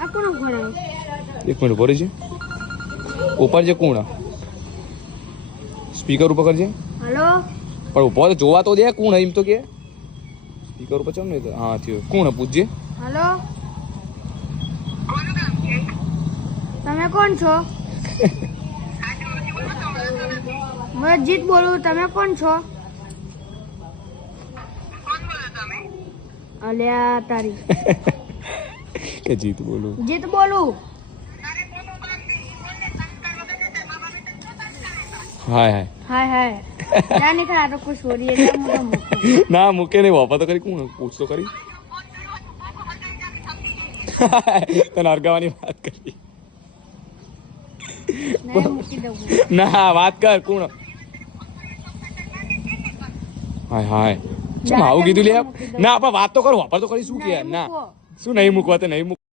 આ કોણ ઘોડો? એક મિનિટ ઉભો રહેજે. ઉપર જે કોણ સ્પીકર ઉપર કરજે. હેલો પણ ઉભો તો જોવા તો દે કોણ એમ તો કે સ્પીકર ઉપર ચમ નહીં. હા થયો. કોણ પૂછજે. હેલો તમે કોણ છો? હું જીત બોલું. તમે કોણ છો? અલ્યા તારી કે જીત બોલું. જીત બોલું. હાય હાય. હાય હાય જા નીકળ. આ તો કોઈ છોરી એટલે મોટો મૂકો. ના મૂકે નહીં. વાપા તો કરી કોણ પૂછ તો કરી. તને અરગાવાની વાત કરી. નહીં મૂકી દઉં. ના વાત કર કોણ. હાય હાય શું આવું કીધું લે. ના આપણે વાત તો કરો. વાપર તો કરી શું કે ના શું નહીં મૂકવા તો નહીં મૂક.